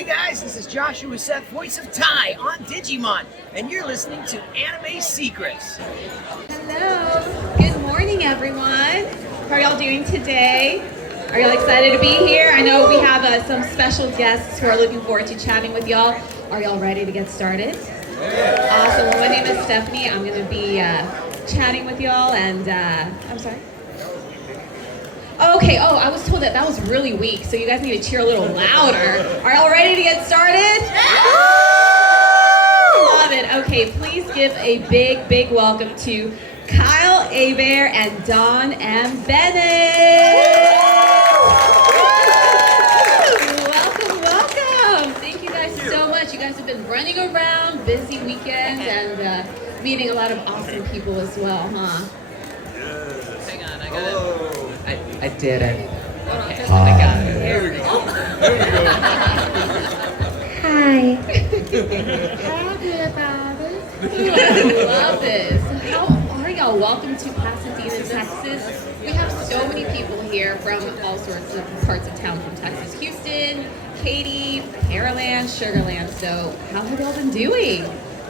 Hey guys, this is Joshua Seth, voice of Tai on Digimon, and you're listening to Anime Secrets. Hello, good morning everyone. How are y'all doing today? Are y'all excited to be here? I know we have some special guests who are looking forward to chatting with y'all. Are y'all ready to get started? Awesome, well, my name is Stephanie. I'm going to be chatting with y'all and, I'm sorry? Okay, I was told that was really weak, so you guys need to cheer a little louder. Are y'all ready to get started? Love it. Okay, please give a big welcome to Kyle, Hebert, and Don M. Bennett. Welcome. Thank you guys so much. You guys have been running around, busy weekends, and meeting a lot of awesome people as well, huh? Yes. Hang on, I got it. I did it. Okay. Hi. I got it. There we go. Hi. I love this. How are y'all? Welcome to Pasadena, Texas. We have so many people here from all sorts of parts of town from Texas. Houston, Katy, Pearland, Sugarland. So how have y'all been doing?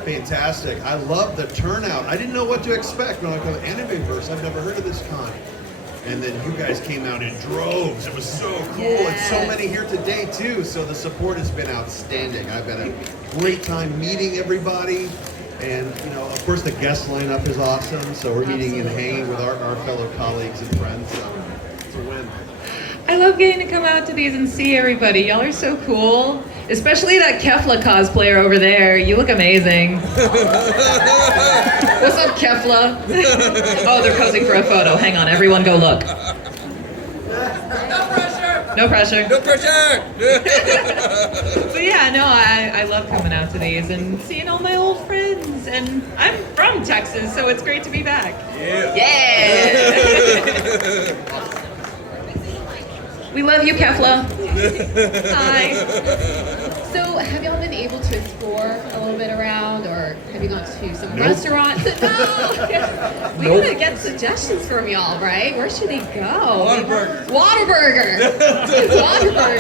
Fantastic. I love the turnout. I didn't know what to expect when I go to Animeverse. I've never heard of this con. And then you guys came out in droves. It was so cool. Yes. And so many here today too. So the support has been outstanding. I've had a great time meeting everybody. And you know, of course the guest lineup is awesome. So we're meeting and hanging with our fellow colleagues and friends. So it's a win. I love getting to come out to these and see everybody. Y'all are so cool. Especially that Kefla cosplayer over there. You look amazing. What's up, Kefla? Oh, they're posing for a photo. Hang on, everyone go look. No pressure. No pressure! But yeah, no, I love coming out to these and seeing all my old friends. And I'm from Texas, so it's great to be back. Yeah. We love you, Kefla. Hi. So have y'all been able to explore a little bit around, or have you gone to some restaurants? No. We gotta get suggestions from y'all, right? Where should they go? Whataburger.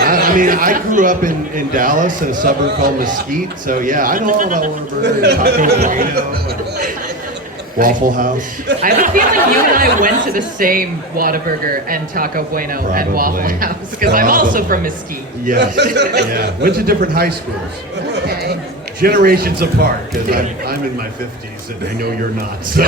I mean, I grew up in Dallas in a suburb called Mesquite. So yeah, I know all about Whataburger and Taco Bueno and Waffle House. I have a feeling you and I went to the same Whataburger and Taco Bueno and Waffle Probably. House, because I'm also from Mesquite. Yes, yeah. Went to different high schools. Okay. Generations apart, because I'm in my 50s and I know you're not. So.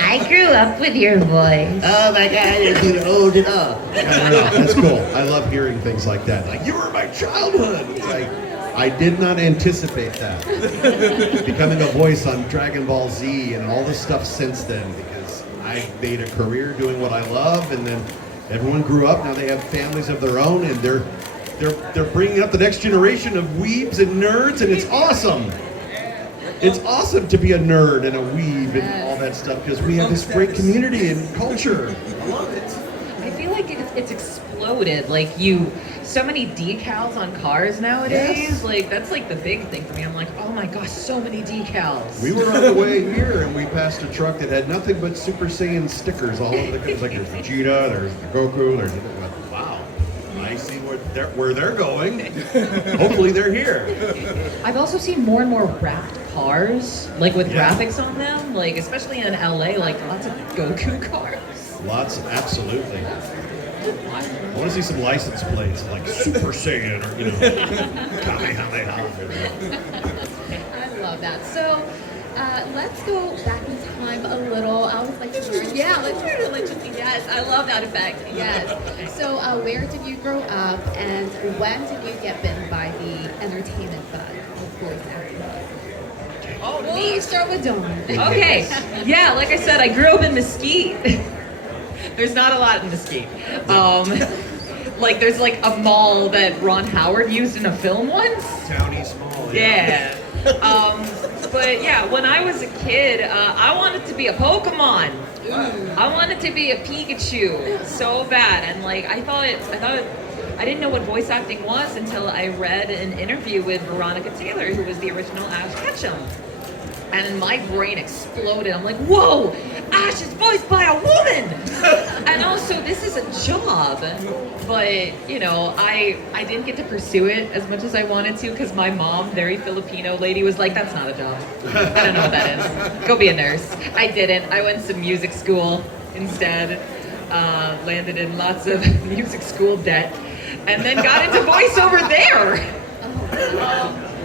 I grew up with your voice. Oh my God, you're too old and all. That's cool. I love hearing things like that. Like, you were my childhood. It's like, I did not anticipate that. Becoming a voice on Dragon Ball Z and all the stuff since then, because I made a career doing what I love, and then everyone grew up. Now they have families of their own, and they're bringing up the next generation of weebs and nerds, and it's awesome. It's awesome to be a nerd and a weeb and all that stuff, because we have this great community and culture. I love it. I feel like it's exploded. Like so many decals on cars nowadays. Yes. Like that's like the big thing for me. I'm like, oh my gosh, so many decals. We were on the way here and we passed a truck that had nothing but Super Saiyan stickers all over the. It was like there's Vegeta, there's the Goku, there's wow. I see where they're going. Hopefully they're here. I've also seen more and more wrapped cars, like with graphics on them. Like especially in LA, like lots of Goku cars. Lots, absolutely. I want to see some license plates like Super Saiyan or Kamehameha. I love that. So let's go back in time a little. I always like to learn. Yeah, let's learn religion. Yes, I love that effect. Yes. So where did you grow up, and when did you get bitten by the entertainment bug of voice acting? Oh, We'll start with Dawn. Okay. Yeah, like I said, I grew up in Mesquite. There's not a lot in Mesquite. Like there's like a mall that Ron Howard used in a film once. Townie small. Yeah. But yeah, when I was a kid, I wanted to be a Pokemon. I wanted to be a Pikachu so bad, and like I thought I didn't know what voice acting was until I read an interview with Veronica Taylor, who was the original Ash Ketchum. And my brain exploded. I'm like, whoa, Ash is voiced by a woman! And also, this is a job. But, you know, I didn't get to pursue it as much as I wanted to because my mom, very Filipino lady, was like, that's not a job. I don't know what that is. Go be a nurse. I didn't. I went to music school instead. Landed in lots of music school debt. And then got into voiceover there.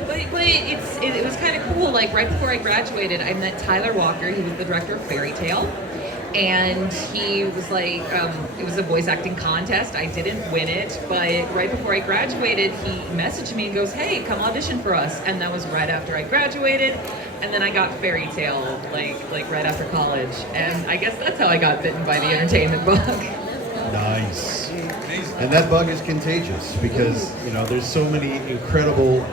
But it was kind of cool. Like right before I graduated, I met Tyler Walker. He was the director of Fairy Tale. And he was like, it was a voice acting contest. I didn't win it, but right before I graduated, he messaged me and goes, hey, come audition for us. And that was right after I graduated. And then I got Fairy Tale, like right after college. And I guess that's how I got bitten by the entertainment bug. Nice. And that bug is contagious because, you know, there's so many incredible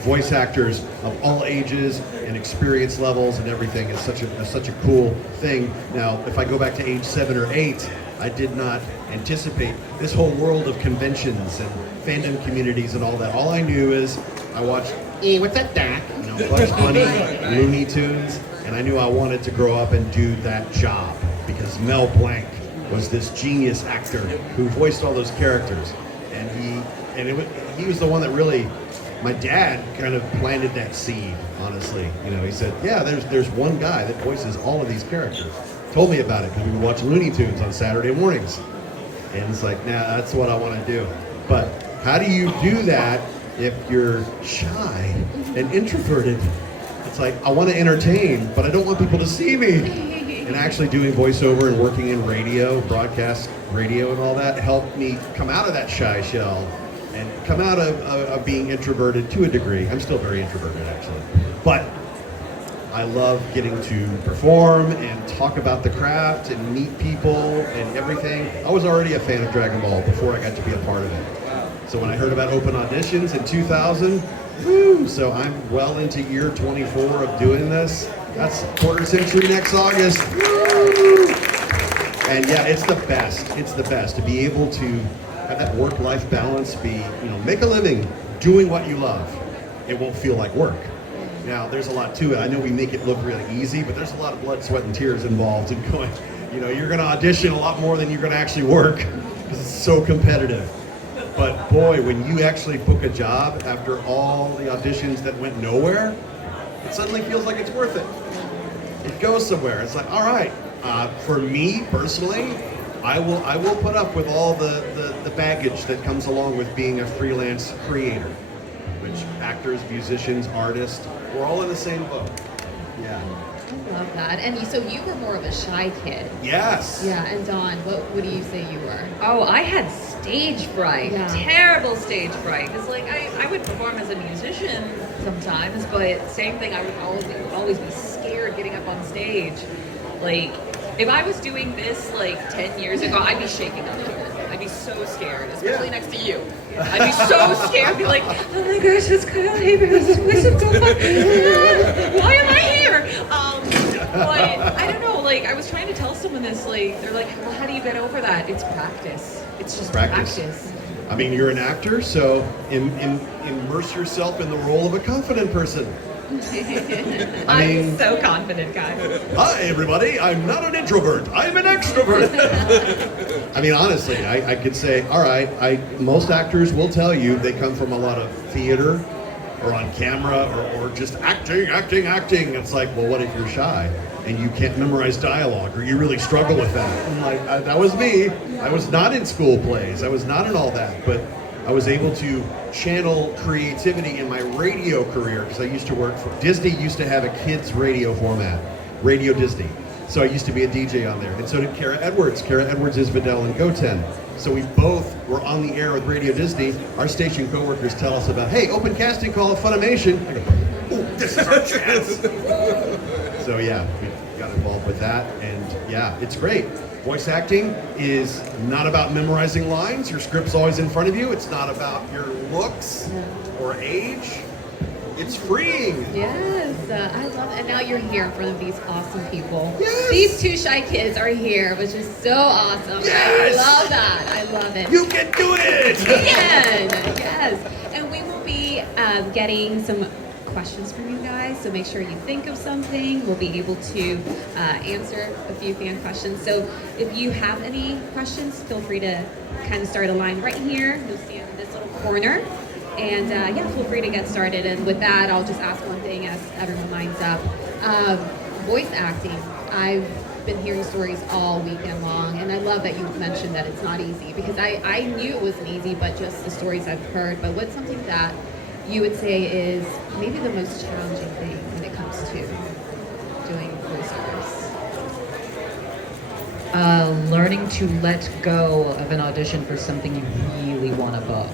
voice actors of all ages and experience levels and everything. It's such a cool thing. Now, if I go back to age 7 or 8, I did not anticipate this whole world of conventions and fandom communities and all that. All I knew is I watched, what's that, Dak? You know, Bugs Bunny, Looney Tunes, and I knew I wanted to grow up and do that job because Mel Blanc was this genius actor who voiced all those characters, and he was the one that really, my dad kind of planted that seed. Honestly, you know, he said, yeah, there's one guy that voices all of these characters. Told me about it because we would watch Looney Tunes on Saturday mornings, and it's like, nah, that's what I want to do. But how do you do that if you're shy and introverted? It's like, I want to entertain, but I don't want people to see me. And actually doing voiceover and working in radio, broadcast radio and all that helped me come out of that shy shell and come out of being introverted to a degree. I'm still very introverted, actually. But I love getting to perform and talk about the craft and meet people and everything. I was already a fan of Dragon Ball before I got to be a part of it. So when I heard about open auditions in 2000, woo! So I'm well into year 24 of doing this. That's quarter century next August. Woo! And yeah, it's the best. It's the best to be able to have that work-life balance, make a living doing what you love. It won't feel like work. Now, there's a lot to it. I know we make it look really easy, but there's a lot of blood, sweat, and tears involved in going, you're going to audition a lot more than you're going to actually work because it's so competitive. But boy, when you actually book a job after all the auditions that went nowhere, it suddenly feels like it's worth it. It goes somewhere. It's like, all right, for me personally, I will put up with all the baggage that comes along with being a freelance creator, which actors, musicians, artists, we're all in the same boat. Yeah. I love that. And so you were more of a shy kid. Yes. Yeah, and Dawn, what do you say you were? Oh, I had stage fright. Yeah. Terrible stage fright. Because I would perform as a musician sometimes, but same thing, I would always be scared getting up on stage. Like, if I was doing this 10 years ago, I'd be shaking up here. I'd be so scared, especially next to you. I'd be so scared. I'd be like, oh my gosh, it's Kale Hebert. Why am I here? But I don't know. I was trying to tell someone this. They're like, well, how do you get over that? It's practice. It's just practice. I mean, you're an actor, so immerse yourself in the role of a confident person. I'm so confident, guys. Hi, everybody. I'm not an introvert. I'm an extrovert. I mean, honestly, I could say, all right, most actors will tell you they come from a lot of theater or on camera or just acting. It's like, well, what if you're shy and you can't memorize dialogue or you really struggle with that? I'm like, that was me. I was not in school plays. I was not in all that, but I was able to channel creativity in my radio career because I used to work for Disney. Used to have a kids radio format, Radio Disney. So I used to be a DJ on there, and so did Kara Edwards. Kara Edwards is Vidal and Goten. So we both were on the air with Radio Disney. Our station coworkers tell us about, hey, open casting call at Funimation. I go, oh, this is our chance. So yeah, we got involved with that, and yeah, it's great. Voice acting is not about memorizing lines. Your script's always in front of you. It's not about your looks or age. It's freeing. Yes, I love it. And now you're here in front of these awesome people. Yes. These two shy kids are here, which is so awesome. Yes. I love that. I love it. You can do it! Yes. And we will be getting some questions from you guys, so make sure you think of something. We'll be able to answer a few fan questions. So if you have any questions, feel free to kind of start a line right here. You'll see it in this little corner. And yeah, feel free to get started. And with that, I'll just ask one thing as everyone lines up. Voice acting. I've been hearing stories all weekend long, and I love that you mentioned that it's not easy, because I knew it wasn't easy, but just the stories I've heard. But what's something that you would say is maybe the most challenging thing when it comes to doing voiceovers? Learning to let go of an audition for something you really want to book.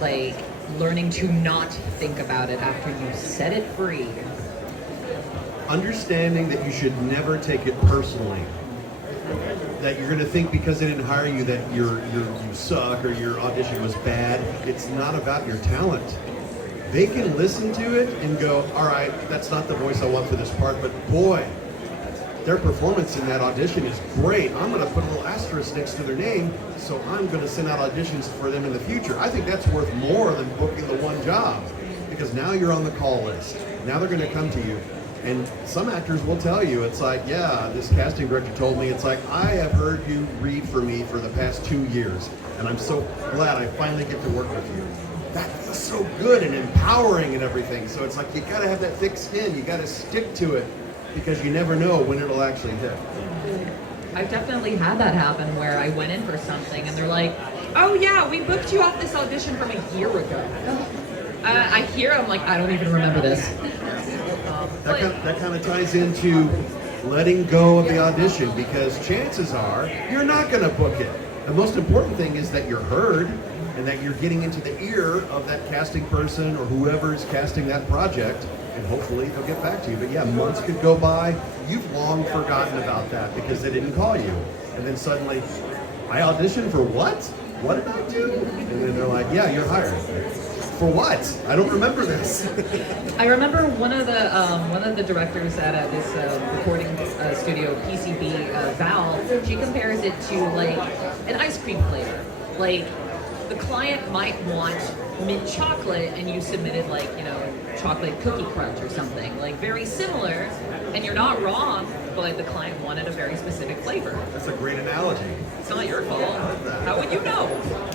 Like, learning to not think about it after you set it free. Understanding that you should never take it personally. That you're going to think because they didn't hire you that you suck or your audition was bad. It's not about your talent. They can listen to it and go, all right, that's not the voice I want for this part, but boy, their performance in that audition is great. I'm going to put a little asterisk next to their name, so I'm going to send out auditions for them in the future. I think that's worth more than booking the one job, because now you're on the call list. Now they're going to come to you. And some actors will tell you, it's like, yeah, this casting director told me, it's like, I have heard you read for me for the past 2 years, and I'm so glad I finally get to work with you. That feels so good and empowering and everything. So it's like, you gotta have that thick skin, you gotta stick to it, because you never know when it'll actually hit. I've definitely had that happen where I went in for something and they're like, oh yeah, we booked you off this audition from a year ago. I hear, I'm like, I don't even remember this. That kind of ties into letting go of the audition, because chances are you're not going to book it. The most important thing is that you're heard and that you're getting into the ear of that casting person or whoever is casting that project, and hopefully they'll get back to you. But yeah, months could go by. You've long forgotten about that because they didn't call you. And then suddenly, I auditioned for what? What did I do? And then they're like, yeah, you're hired. For what? I don't remember this. I remember one of the directors at this recording studio, PCB, Val. She compares it to like an ice cream flavor. Like, the client might want mint chocolate, and you submitted like, you know, chocolate cookie crunch or something, like very similar, and you're not wrong, but the client wanted a very specific flavor. That's a great analogy. It's not your fault. How would you know?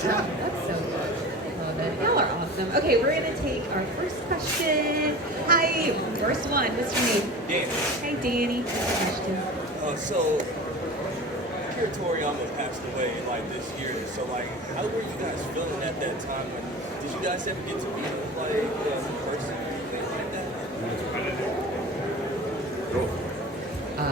Yeah. That's so good. Love it. Y'all are awesome. Okay, we're gonna take our first question. Hi, first one. What's your name? Danny. Hey, Danny. What's your question? So Akira Toriyama passed away like this year. So like, how were you guys feeling at that time? Did you guys ever get to meet him like in person? Anything like that?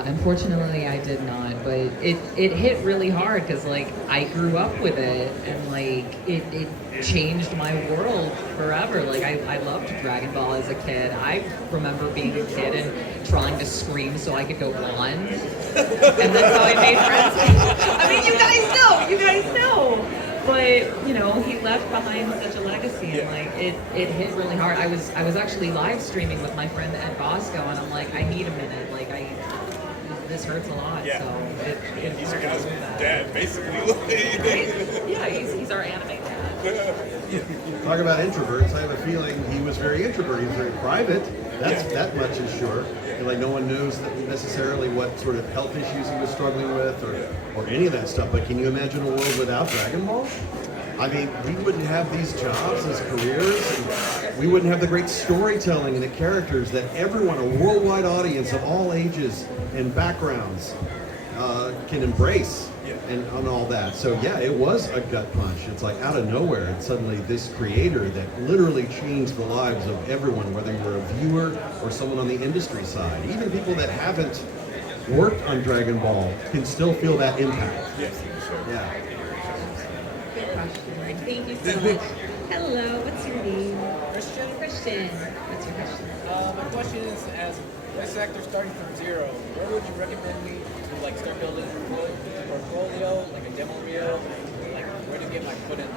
Unfortunately, I did not, but it hit really hard because like I grew up with it, and like it changed my world forever. Like I loved Dragon Ball as a kid. I remember being a kid and trying to scream so I could go blonde, and that's how I made friends. I mean, you guys know. But you know, he left behind such a legacy, and like it hit really hard. I was actually live streaming with my friend Ed Bosco, and I'm like, I need a minute. Like this hurts a lot. Yeah. So He's your guys' dad, basically. yeah, he's our anime dad. Talk about introverts. I have a feeling he was very introverted. He was very private. That much is sure. And like no one knows necessarily what sort of health issues he was struggling with or any of that stuff. But can you imagine a world without Dragon Ball? I mean, we wouldn't have these jobs as careers, and we wouldn't have the great storytelling and the characters that everyone, a worldwide audience of all ages and backgrounds, can embrace and all that. So yeah, it was a gut punch. It's like out of nowhere, and suddenly this creator that literally changed the lives of everyone, whether you're a viewer or someone on the industry side, even people that haven't worked on Dragon Ball can still feel that impact. Yes, sure. Yeah. Good question. Thank you so much. Hello, what's your name? Christian. Christian. What's your question? My question is, as voice actor starting from zero, where would you recommend me to like start building a portfolio, like a demo reel, like where to get my foot in?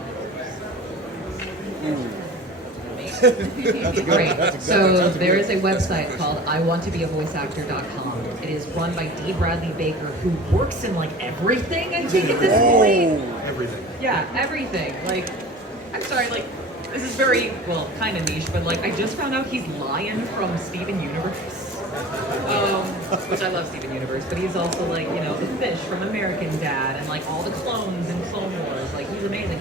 Great. So there is a website called iwanttobeavoiceactor.com. It is run by D. Bradley Baker, who works in like everything, I think, at this point. Everything. Yeah, everything. Like, I'm sorry, like, This is very, well, kind of niche, but like I just found out he's Lion from Steven Universe. Which I love Steven Universe, but he's also like, you know, the fish from American Dad and like all the clones in Clone Wars. Like, he's amazing.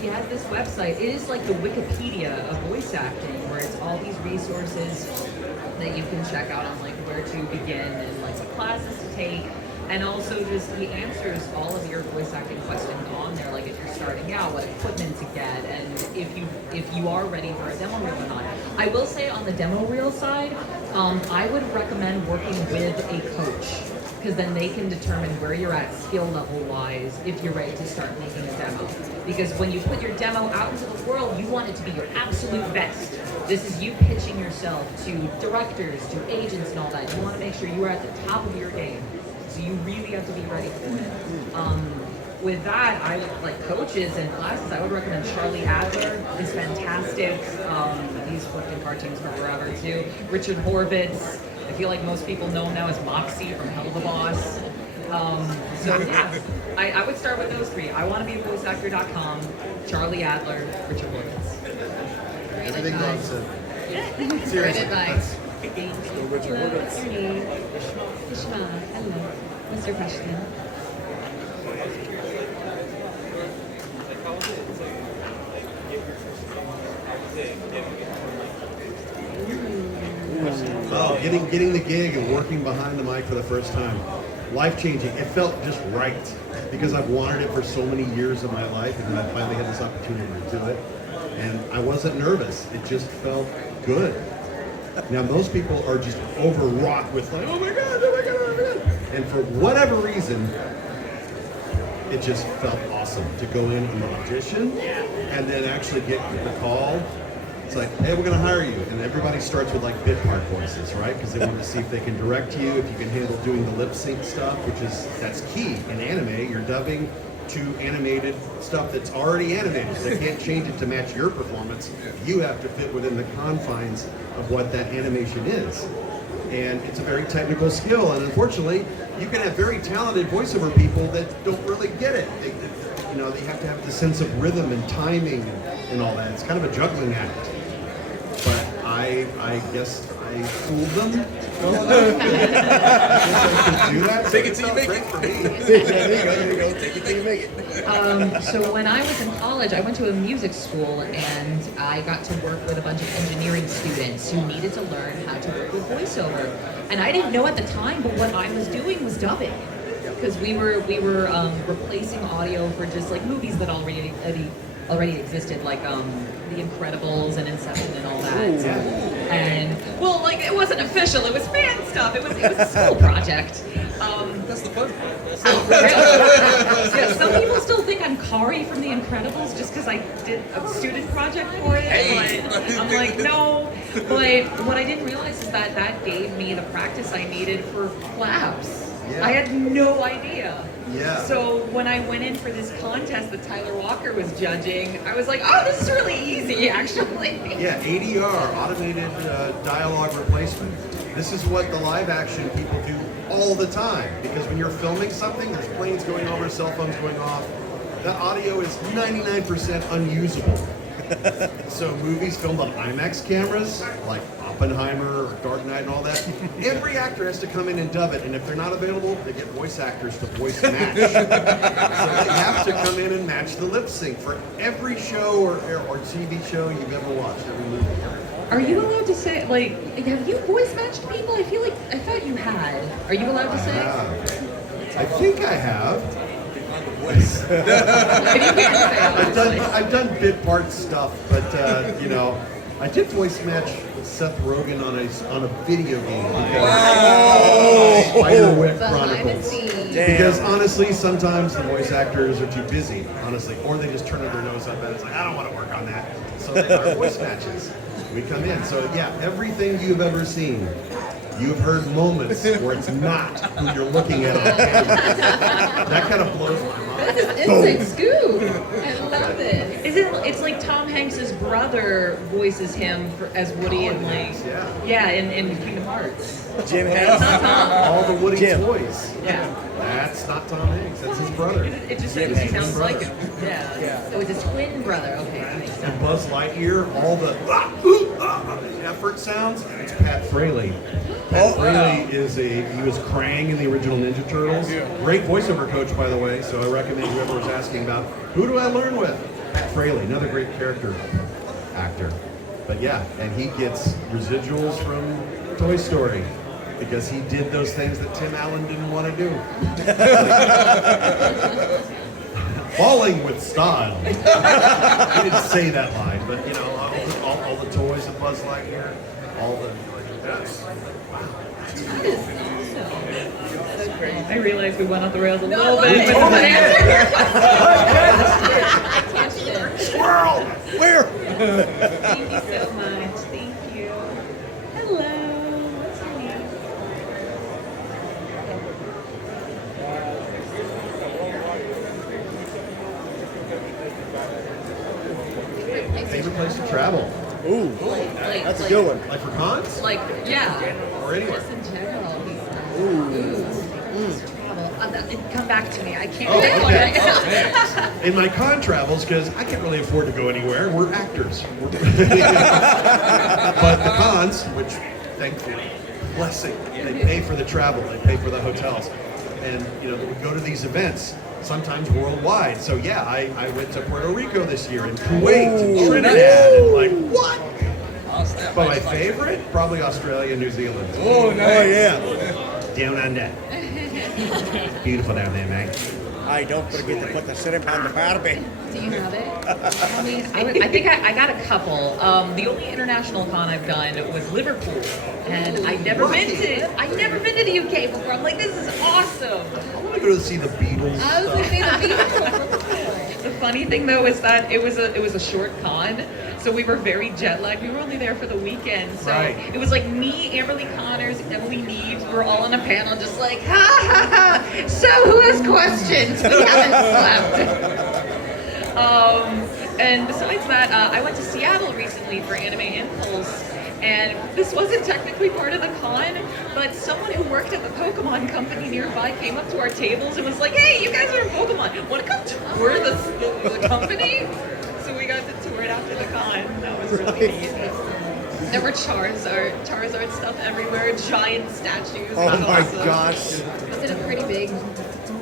He has this website. It is like the Wikipedia of voice acting, where it's all these resources that you can check out on like where to begin and like what classes to take. And also just he answers all of your voice acting questions on there, like if you're starting out, what equipment to get, and if you are ready for a demo reel or not. I will say on the demo reel side, I would recommend working with a coach, because then they can determine where you're at skill level wise if you're ready to start making a demo. Because when you put your demo out into the world, you want it to be your absolute best. This is you pitching yourself to directors, to agents and all that. You want to make sure you are at the top of your game. So you really have to be ready for it. With that, I would, like coaches and classes, I would recommend Charlie Adler is fantastic. He's worked in cartoons for forever too. Richard Horvitz, I feel like most people know him now as Moxie from Hell of the Boss. So yeah, I would start with those three. I want to be a voiceactor.com, Charlie Adler, Richard Horvitz. Great Everything advice. goes Great advice. Hello, what's your name? Ishma. Hello. What's your question? Oh, getting the gig and working behind the mic for the first time. Life-changing. It felt just right because I've wanted it for so many years of my life, and I finally had this opportunity to do it. And I wasn't nervous. It just felt good. Now, most people are just overwrought with like, oh my God, oh my God, oh my God. And for whatever reason, it just felt awesome to go in and audition and then actually get the call. It's like, hey, we're gonna hire you. And everybody starts with like bit part voices, right? Because they want to see if they can direct you, if you can handle doing the lip sync stuff, that's key. In anime, you're dubbing to animated stuff that's already animated. They can't change it to match your performance. You have to fit within the confines of what that animation is. And it's a very technical skill. And unfortunately, you can have very talented voiceover people that don't really get it. They have to have the sense of rhythm and timing and all that. It's kind of a juggling act. But I guess I fooled them. I do that. Take it till you make Great it. for me. There you go. Take it till you make it. So when I was in college, I went to a music school and I got to work with a bunch of engineering students who needed to learn how to work with voiceover. And I didn't know at the time, but what I was doing was dubbing. Because we were replacing audio for just like movies that already existed, like The Incredibles and Inception and all that. And well, like it wasn't official; it was fan stuff. It was a school project. That's the fun part. Yeah, some people still think I'm Kari from The Incredibles just because I did a student project for it. But I'm like, no. But what I didn't realize is that gave me the practice I needed for labs. Yeah. I had no idea. Yeah. So when I went in for this contest that Tyler Walker was judging, I was like, oh, this is really easy, actually. Yeah, ADR, automated dialogue replacement. This is what the live action people do all the time. Because when you're filming something, there's planes going over, cell phones going off. That audio is 99% unusable. So movies filmed on IMAX cameras, like Oppenheimer or Dark Knight and all that, every actor has to come in and dub it, and if they're not available, they get voice actors to voice match. So they have to come in and match the lip sync for every show or TV show you've ever watched, every movie. Are you allowed to say, like, have you voice matched people? I feel like, I thought you had. Are you allowed to say? I think I have. I've done bit part stuff, but I did voice match Seth Rogen on a video game. Spiderwick Behind the Chronicles. scenes. Because honestly, sometimes the voice actors are too busy, honestly, or they just turn their nose up and it's like, I don't want to work on that. So they are voice matches. We come in. So yeah, everything you've ever seen You've heard moments where it's not who you're looking at on camera. That kind of blows my mind. This is inside scoop. I love it. Is it? It's like Tom Hanks's brother voices him as Woody in like in Kingdom Hearts. Jim It's Hanks. not Tom. All the Woody Jim. toys. Yeah. That's not Tom Hanks. That's his brother. It just Jim he Hanks. sounds like him. Yeah. So it's a twin brother. Okay, that makes sense. And Buzz Lightyear, all the effort sounds, it's Pat Fraley. Pat Fraley he was Krang in the original Ninja Turtles. Great voiceover coach, by the way, so I recommend whoever was asking about, who do I learn with? Pat Fraley, another great character actor. But yeah, and he gets residuals from Toy Story because he did those things that Tim Allen didn't want to do. Falling with style. He didn't say that line, but you know, all the toys of Buzz Lightyear, all the that's I realized we went off the rails a little bit with the answer. I catched it. squirrel. Where? Thank you so much. Thank you. Hello. What's your name? Favorite place to travel? Ooh, Like, that's a good one. Like for cons? Like, yeah. Or anywhere? Just in general. Travel. Come back to me. I can't. Oh, think okay. of it. In my con travels, because I can't really afford to go anywhere. We're actors. But the cons, which thankfully, blessing, they pay for the travel, they pay for the hotels. And you know, we go to these events, sometimes worldwide. So yeah, I went to Puerto Rico this year, and Kuwait, and Trinidad, and like, what? But my favorite? Probably Australia and New Zealand. Oh, yeah. Down under. Beautiful down there, man. I don't forget to put the syrup on the Barbie. Do you have it? I mean, I think I got a couple. The only international con I've done was Liverpool, and I've never been to the UK before. I'm like, this is awesome. I want to go to see the Beatles. I was going to say the Beatles. The funny thing though is that it was a short con, so we were very jet lagged. We were only there for the weekend, so Right. it was like me, Amberly Connors, Emily Neves. We were all on a panel, just like ha ha ha. So who has questions? We haven't slept. And besides that, I went to Seattle recently for Anime Impulse. And this wasn't technically part of the con, but someone who worked at the Pokemon company nearby came up to our tables and was like, "Hey, you guys are in Pokemon. Want to come tour the company?" So we got to tour it after the con. That was really neat. There were Charizard stuff everywhere, giant statues. Oh It was my awesome. gosh. Was it a pretty big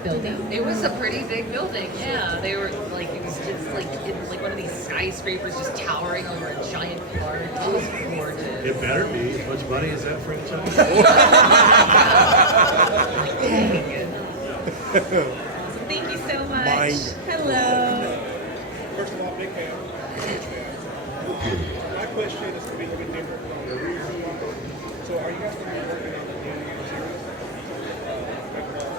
building? It was a pretty big building, yeah. They were like, it was just like in like one of these skyscrapers just towering over a giant park. It was gorgeous. It better be. How much money is that franchise? Thank you so much. Mine. Hello. First of all, big fan. Huge fan. My question is to be a little bit different. So are you guys going to be working on the new series?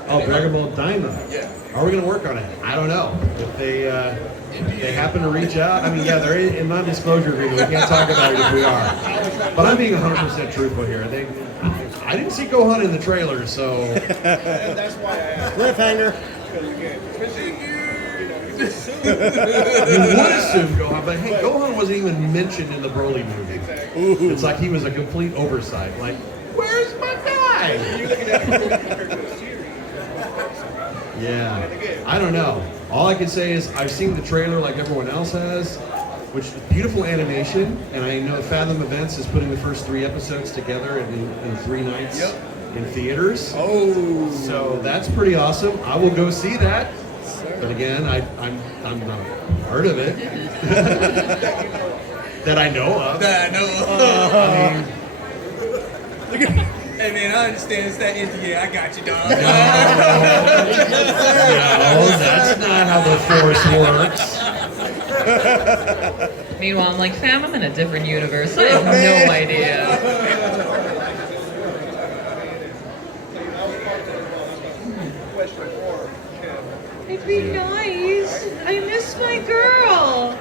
Oh, Dragon Ball Daima. Yeah. Are we going to work on it? I don't know. If they happen to reach out, I mean, yeah, they're in non-disclosure agreement. We can't talk about it if we are. But I'm being 100% truthful here. I didn't see Gohan in the trailer, so And that's why I asked. Cliffhanger. Because again, especially, you know, you assume. you would assume Gohan. But hey, Gohan wasn't even mentioned in the Broly movie. It's like he was a complete oversight. Like, where's my guy? You're looking at it compared to the series. Yeah, I don't know. All I can say is I've seen the trailer like everyone else has, which is beautiful animation, and I know Fathom Events is putting the first 3 episodes together in 3 nights in theaters. Oh. So that's pretty awesome. I will go see that. But again, I'm not part of it that I know of. That I know. I mean, Hey man, I understand it's that NDA. I got you, dog. no, that's not how the Force works. Meanwhile, I'm like, fam, I'm in a different universe. I have no idea. It'd be nice. I miss my girl.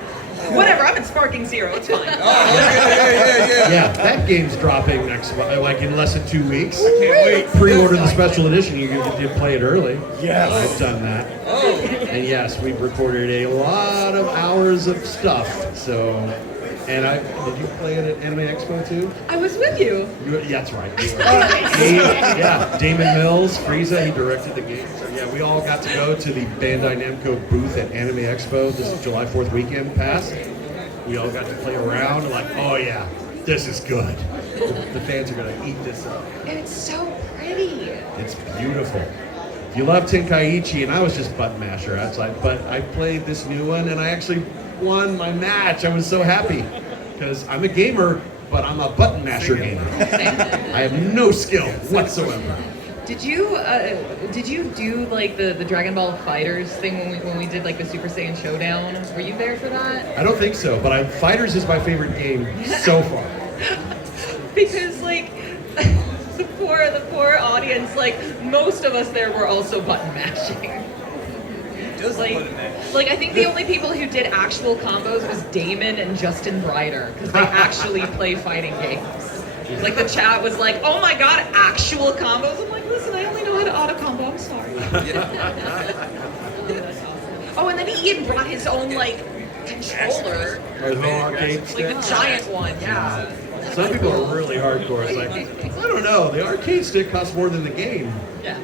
Whatever, I'm in Sparking Zero, it's fine. Yeah, that game's dropping next month, like in less than 2 weeks. Can't wait. Pre-order the special edition. You can play it early. Yes. I've done that. And yes, we've recorded a lot of hours of stuff. So, and did you play it at Anime Expo too? I was with you. Yeah, that's right. Yeah, Damon Mills, Frieza, he directed the game. So yeah, we all got to go to the Bandai Namco booth at Anime Expo this July 4th weekend past. We all got to play around like, oh yeah, this is good. The fans are gonna eat this up. And it's so pretty. It's beautiful. If you love Tenkaichi, and I was just button masher outside, but I played this new one and I actually won my match. I was so happy because I'm a gamer, but I'm a button masher gamer. I have no skill whatsoever. Did you do like the Dragon Ball Fighters thing when we did like the Super Saiyan Showdown? Were you there for that? I don't think so, but Fighters is my favorite game so far. Because like the poor audience, like most of us there were also button mashing. Just Like, button mash. like I think the only people who did actual combos was Damon and Justin Brider because they actually play fighting games. Like the chat was like, "Oh my god, actual combos!" I'm like, "Listen, I only know how to auto combo. I'm sorry." Oh, and then he even brought his own like controller, Or the arcade like stick. the giant one. Yeah. Some people are really hardcore. It's like, I don't know, the arcade stick costs more than the game. Yeah.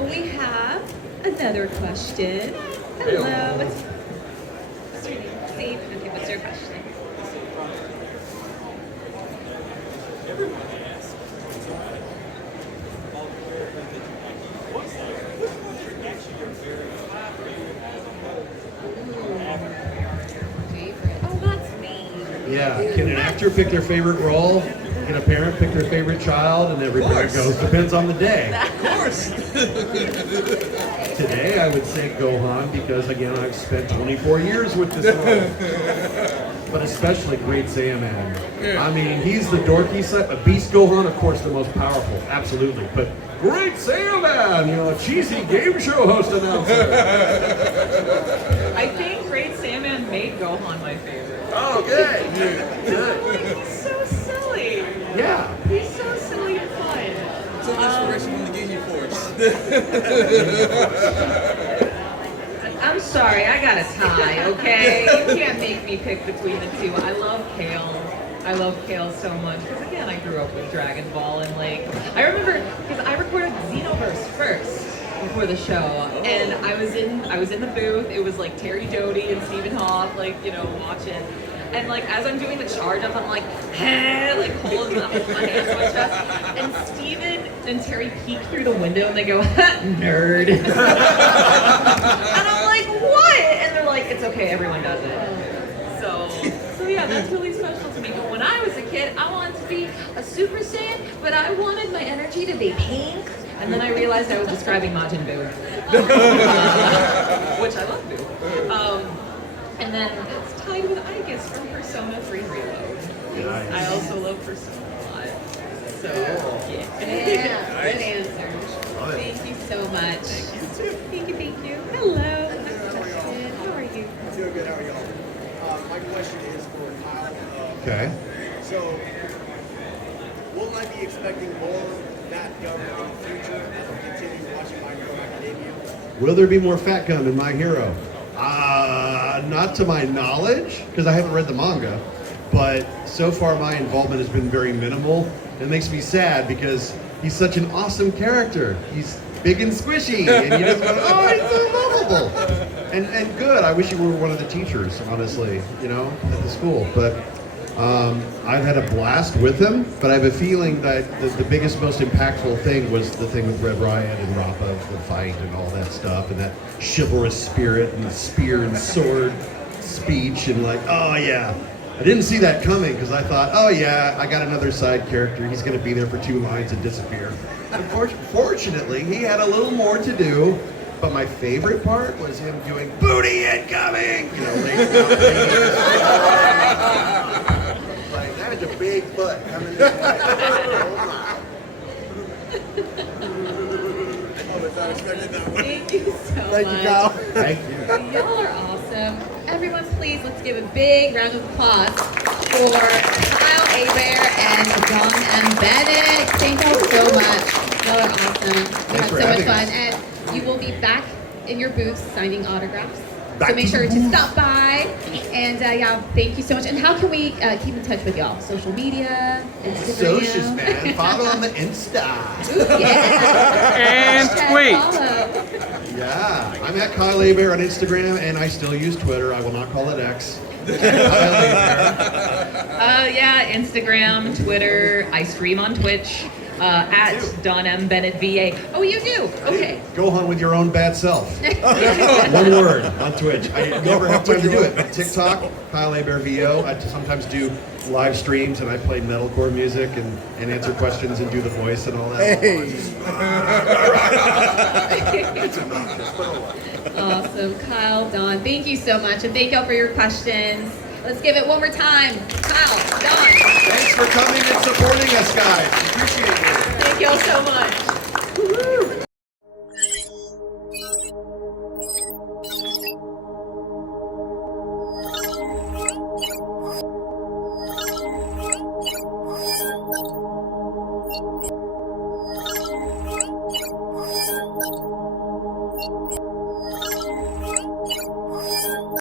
We have another question. Hello. What's your name? Steve. Okay, what's your question? Oh, that's me. Yeah, can an actor pick their favorite role? Can a parent pick their favorite child? And everybody goes, depends on the day. Of course. Today I would say Gohan because again I've spent 24 years with this role. But especially Great Saiyaman. I mean, he's the dorky side. A Beast Gohan, of course, the most powerful, absolutely. But Great Saiyaman, you know, a cheesy game show host announcer. I think Great Saiyaman made Gohan my favorite. Oh, good. Good. He's so silly. Yeah. He's so silly and fun. Took inspiration from the Ginyu Force. I'm sorry, I got a tie, okay? You can't make me pick between the two. I love Kale. I love Kale so much because again, I grew up with Dragon Ball and like I remember because I recorded Xenoverse first before the show, and I was in the booth. It was like Terry Doty and Stephen Hoff, like watching. And like as I'm doing the charge up, I'm like, like holding up with my hands on my chest. And Steven and Terry peek through the window and they go, nerd. And I'm like, what? And they're like, it's okay, everyone does it. So yeah, that's really special to me. But when I was a kid, I wanted to be a Super Saiyan, but I wanted my energy to be pink. And then I realized I was describing Majin Buu, which I love Buu. And then it's tied with Igus from Persona 3 Reload. Nice. I also love Persona a lot. So, yeah. Yeah, good answer. Thank you so much. Thank you. Hello. How are you? Doing good, how are y'all? My question is for Kyle. Okay. So, will I be expecting more Fat Gum in the future as we continue watching My Hero Academia? Will there be more Fat Gum in My Hero? Not to my knowledge, because I haven't read the manga, but so far my involvement has been very minimal. It makes me sad because he's such an awesome character. He's big and squishy, and you just go, oh, he's so lovable. And good. I wish he were one of the teachers, honestly, at the school. But I've had a blast with him, but I have a feeling that the biggest, most impactful thing was the thing with Red Riot and Rappa, the fight and all that stuff, and that chivalrous spirit and spear and sword speech, and like, oh yeah. I didn't see that coming because I thought, oh yeah, I got another side character. He's going to be there for 2 lines and disappear. Fortunately, he had a little more to do. But my favorite part was him doing booty incoming. Like that's a big butt coming this way. I was not expecting that one. Thank you so much. Thank you, Kyle. Thank you. Y'all are awesome. Awesome. Everyone, please, let's give a big round of applause for Kyle Hebert and Don and Bennett. Thank you so much. Y'all are awesome. We had for so much having fun. us. And you will be back in your booths signing autographs. Back So make to sure the to booth. stop by. And yeah, thank you so much. And how can we keep in touch with y'all? Social media, Instagram? Socials, man. Follow on the Insta. Ooh, yeah. And Hashtag tweet. follow. Yeah, I'm at Kyle Hebert on Instagram, and I still use Twitter. I will not call it X. Kyle Hebert. Yeah, Instagram, Twitter. I stream on Twitch at Don M. Bennett VA. Oh, you do? Okay. Go on with your own bad self. One word on Twitch. I never have time to do it. But TikTok, Kyle Hebert VO. I sometimes do live streams, and I play metalcore music and answer questions and do the voice and all that. Awesome. Kyle, Don, thank you so much. And thank y'all for your questions. Let's give it one more time. Kyle, Don. Thanks for coming and supporting us, guys. Appreciate it. Thank y'all so much.